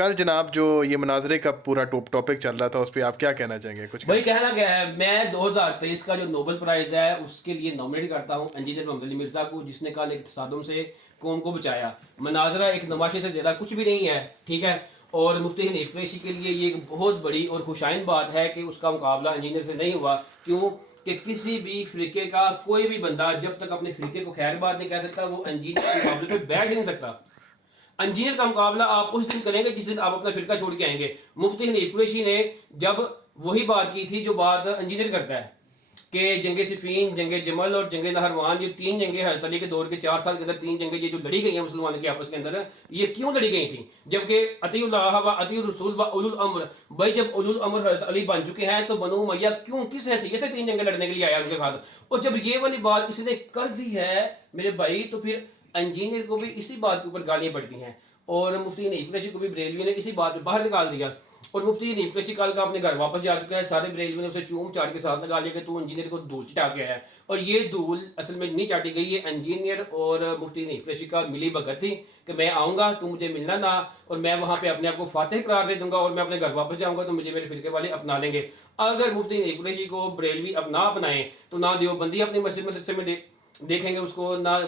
کل جناب جو یہ مناظرے کا پورا ٹاپک چل رہا تھا اس پہ آپ کیا کہنا چاہیں گے؟ کچھ وہی کہنا کیا ہے، میں 2023 کا جو نوبل پرائز ہے اس کے لیے نامنیٹ کرتا ہوں انجینئر محمد علی مرزا کو، جس نے کل ایک تصادم سے قوم کو بچایا۔ مناظرہ ایک نمائش سے زیادہ کچھ بھی نہیں ہے، ٹھیک ہے، اور مفتی حنیف قریشی کے لیے یہ ایک بہت بڑی اور خوشائن بات ہے کہ اس کا مقابلہ انجینئر سے نہیں ہوا۔ کیوں کہ کسی بھی فرقے کا کوئی بھی بندہ جب تک اپنے فرقے کو خیر بات نہیں کہہ سکتا وہ انجینئر کے مقابلے پہ بیٹھ نہیں سکتا۔ انجینئر کا مقابلہ آپ اس دن کریں گے جس دن آپ اپنا فرقہ چھوڑ کے آئیں گے۔ مفتی حنیف قریشی نے جب وہی بات کی تھی جو بات انجینئر کرتا ہے کہ جنگ صفین، جنگ جمل اور جنگ نہروان، یہ تین جنگیں حضرت علی کے دور کے 4 سال کے اندر تین جنگیں یہ جو لڑی گئی ہیں مسلمانوں کے آپس کے اندر، یہ کیوں لڑی گئی تھیں؟ جبکہ اطیع اللہ و اطیع الرسول و اولو الامر، بھائی جب اولو الامر حضرت علی بن چکے ہیں تو بنو امیہ کیوں کس حیثیت سے تین جنگیں لڑنے کے لیے آیا ان کے ساتھ؟ اور جب یہ والی بات کسی نے کر دی ہے میرے بھائی تو پھر انجینئر کو بھی اسی بات کے اوپر گالیاں پڑتی ہیں، اور مفتی حنیف قریشی کو بھی بریلوی نے اسی بات پہ باہر نکال دیا۔ اور مفتی حنیف قریشی کل کا اپنے گھر واپس جا چکا ہے، سارے بریلوی نے اسے چوم چاٹ کے ساتھ لگا لیا کہ تو انجینئر کو دھول چٹا کے آیا ہے، اور یہ دھول اصل میں نہیں چاٹی گئی، یہ انجینئر اور مفتی حنیف قریشی کا ملی بھگت تھی کہ میں آؤں گا تو مجھے ملنا نہ، اور میں وہاں پہ اپنے آپ کو فاتح قرار دے دوں گا اور میں اپنے گھر واپس جاؤں گا تو مجھے میرے فرقے والے اپنا لیں گے۔ اگر مفتی حنیف قریشی کو بریلوی اپنا اپنائیں تو نہ دیوبندی اپنی مسجد مدرسے میں دیکھیں گے اس کو، نہ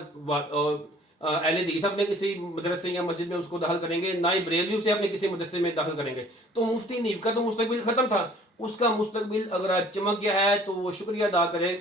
اہل حدیث اپنے کسی مدرسے یا مسجد میں اس کو داخل کریں گے، نہ ہی بریلوی سے اپنے کسی مدرسے میں داخل کریں گے۔ تو مفتی حنیف کا تو مستقبل ختم تھا، اس کا مستقبل اگر آج چمک گیا ہے تو وہ شکریہ ادا کرے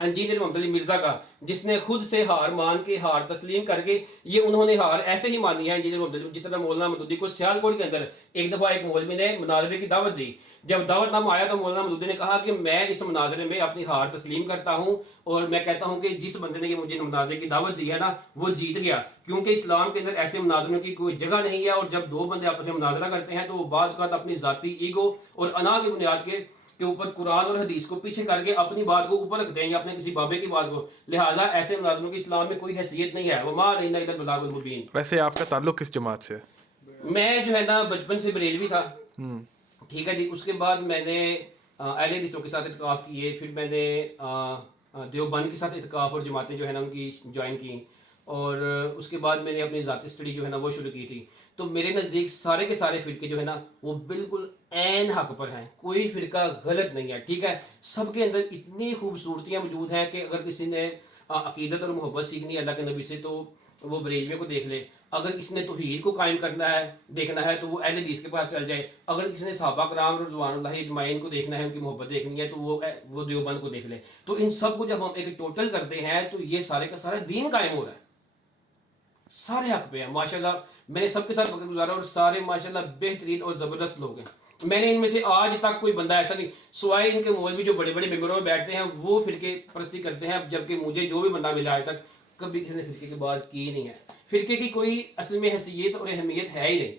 انجینئر محمد علی مرزا کا، جس نے خود سے ہار مان کے، ہار تسلیم کر کے، یہ انہوں نے ہار ایسے ہی مانی ہے انجینئر محمد علی، جس طرح مولانا مودودی کو سیالکوٹ کے اندر ایک دفعہ ایک مولوی نے مناظرے کی دعوت دی، جب دعوت نامہ آیا تو مولانا مودودی نے کہا کہ میں اس مناظرے میں اپنی ہار تسلیم کرتا ہوں اور میں کہتا ہوں کہ جس بندے نے یہ مجھے مناظرے کی دعوت دی ہے نا وہ جیت گیا، کیونکہ اسلام کے اندر ایسے مناظروں کی کوئی جگہ نہیں ہے، اور جب دو بندے آپس میں مناظرہ کرتے ہیں تو وہ بعض اوقات اپنی ذاتی ایگو اور انا کی بنیاد کے اوپر قرآن اور حدیث کو پیچھے کر کے اپنی بات کو اوپر رکھتے ہیں یا اپنے کسی بابے کی بات کو، لہٰذا ایسے مناظروں کی اسلام میں کوئی حیثیت نہیں ہے۔ وما علینا الا البلاغ المبین۔ ویسے آپ کا تعلق کس جماعت سے؟ میں جو ہے نا بچپن سے بریلوی تھا، ٹھیک ہے جی، اس کے بعد میں نے اہل حدیثوں کے ساتھ اتقاف کیے، پھر میں نے دیوبند کے ساتھ اتقاف اور جماعتیں جو ہے نا ان کی جوائن کی، اور اس کے بعد میں نے اپنی ذاتی اسٹڈی جو ہے نا وہ شروع کی تھی۔ تو میرے نزدیک سارے کے سارے فرقے جو ہے نا وہ بالکل عین حق پر ہیں، کوئی فرقہ غلط نہیں ہے، ٹھیک ہے، سب کے اندر اتنی خوبصورتیاں موجود ہیں کہ اگر کسی نے عقیدت اور محبت سیکھنی ہے اللہ کے نبی سے تو وہ بریلویوں کو دیکھ لے، اگر کسی نے توحید کو قائم کرنا ہے دیکھنا ہے تو وہ اہل حدیث کے پاس چل جائے، اگر کسی نے صحابہ کرام رضوان اللہ اجمعین کو دیکھنا ہے، ان کی محبت دیکھنی ہے تو وہ دیوبند کو دیکھ لے۔ تو ان سب کو جب ہم ایک ٹوٹل کرتے ہیں تو یہ سارے کا سارا دین قائم ہو رہا ہے، سارے حق پہ ہیں ماشاءاللہ۔ میں نے سب کے ساتھ وقت گزارا اور سارے ماشاءاللہ بہترین اور زبردست لوگ ہیں۔ میں نے ان میں سے آج تک کوئی بندہ ایسا نہیں، سوائے ان کے مولوی جو بڑے بڑے ممبروں میں بیٹھتے ہیں وہ فرقے پرستی کرتے ہیں، جبکہ مجھے جو بھی بندہ ملا آج تک کبھی کسی نے فرقے کی بات کی نہیں ہے۔ فرقے کی کوئی اصل میں حیثیت اور اہمیت ہے ہی نہیں،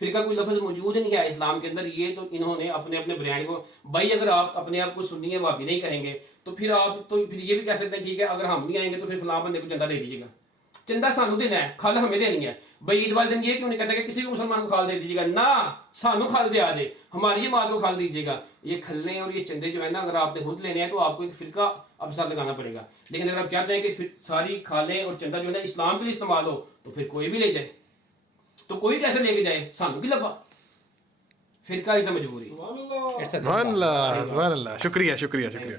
فرقہ کوئی لفظ موجود نہیں ہے اسلام کے اندر، یہ تو انہوں نے اپنے اپنے برانڈ کو، بھائی اگر آپ اپنے آپ کو سنی وہابی نہیں کہیں گے تو پھر آپ تو پھر یہ بھی کہہ سکتے ہیں ٹھیک ہے اگر ہم نہیں آئیں گے تو پھر فلاں بندے کو چندہ دے دیجیے گا، چندہ سانو دینا ہے، کھال ہمیں دینی ہے۔ بھائی عید والے دن یہ کیوں نہیں کہتا کہ کسی بھی مسلمان کو کھال دے دیجیے گا، نہ سانو کھال دے آ جائے، ہماری جماعت کو کھال دیجیے گا۔ یہ کھلنے اور یہ چندے جو ہے نا اگر آپ نے خود لینے ہیں تو آپ کو ایک فرقہ اب ساتھ لگانا پڑے گا، لیکن اگر آپ چاہتے ہیں کہ ساری کھالیں اور چندہ جو ہے نا اسلام کے لیے استعمال ہو تو پھر کوئی بھی لے جائے، تو کوئی کیسے لے کے جائے، سانو بھی لبا، فرقہ اس سے مجبوری۔ سبحان اللہ، سبحان اللہ، شکریہ شکریہ شکریہ۔